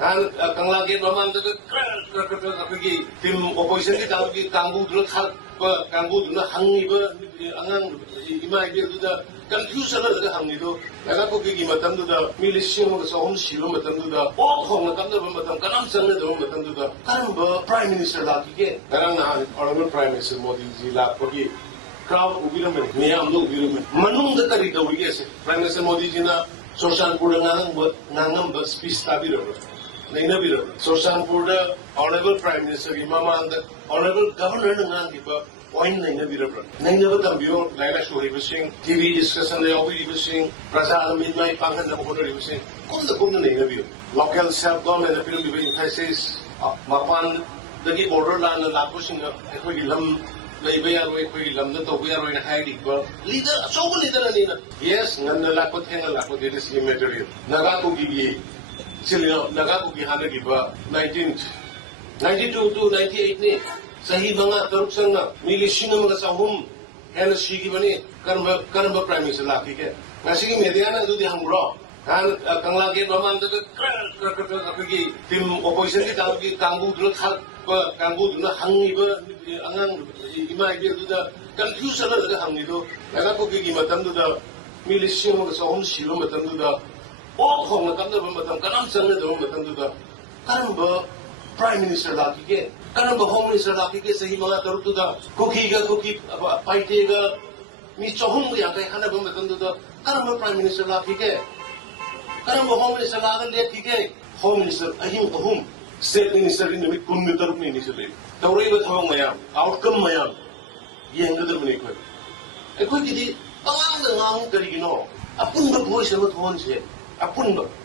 Kangla Gate Maman the Tim opposition the Kambu to Kambu to Hangiba Angang might be to the confusion of the Hangido, Nagakoki Matam to the Milishim of the Home Shilum Matam to the all home Matam Kanam Sanga the Matam to the Karamba Prime Minister Laki, Karana, Honorable Prime Minister Modi Zila Kogi. Crowd Ubilaman, Miam no Ubilaman, Manung the Karita Wigas, Prime Minister Modi Jina, Soshan Pudanang, but Nangam but speech Tabira, Nainabira, Soshan Puda, Honorable Prime Minister Imama, and the Honorable Governor Nangipa, Point Nainabira, Nainaba Tambio, Laila Shuri was saying, TV discussion, they always was saying, Praza Midnight Pang and the Hotel was saying, all the Gunda Nainabir, local self government appeal to be says, Mapan, the borderland and Lapushing, Equilam. Leader, so leader, yes, Nandala Lakot is material. Nagaku Gibi, Silio, Nagaku Gihana Giba, 1992 to 98, Sahibanga, Turksana, Milishinam Sahum, and Shigibani, Karamba Prime Minister Laki. Nashiki Mediana do the Hamro, and Kangla Gate Maman, the Tim opposition, the Kambu to Kambu to Hangiba, Angang. Might be to the confusion of the Hangido, Nagakoki Matam to the Milishim of the Home Shilum Matam to the all home Matam Kanam Sanga the Matam to the Karamba Prime Minister Laki, Karamba Home Minister Laki, Sahima to the Cookie, Paitega, Michohum, Yaka, Hanabam Matam to the Karamba Prime Minister Laki, Karamba Home Minister Lagan Laki, Home Minister Ahim Home, State Minister in the Kunmutar Ministry. The way with home Mayam, outcome Mayam, Yang the Maniquet. A quick, among the long Carigino, a punda voice of what one said, a punda.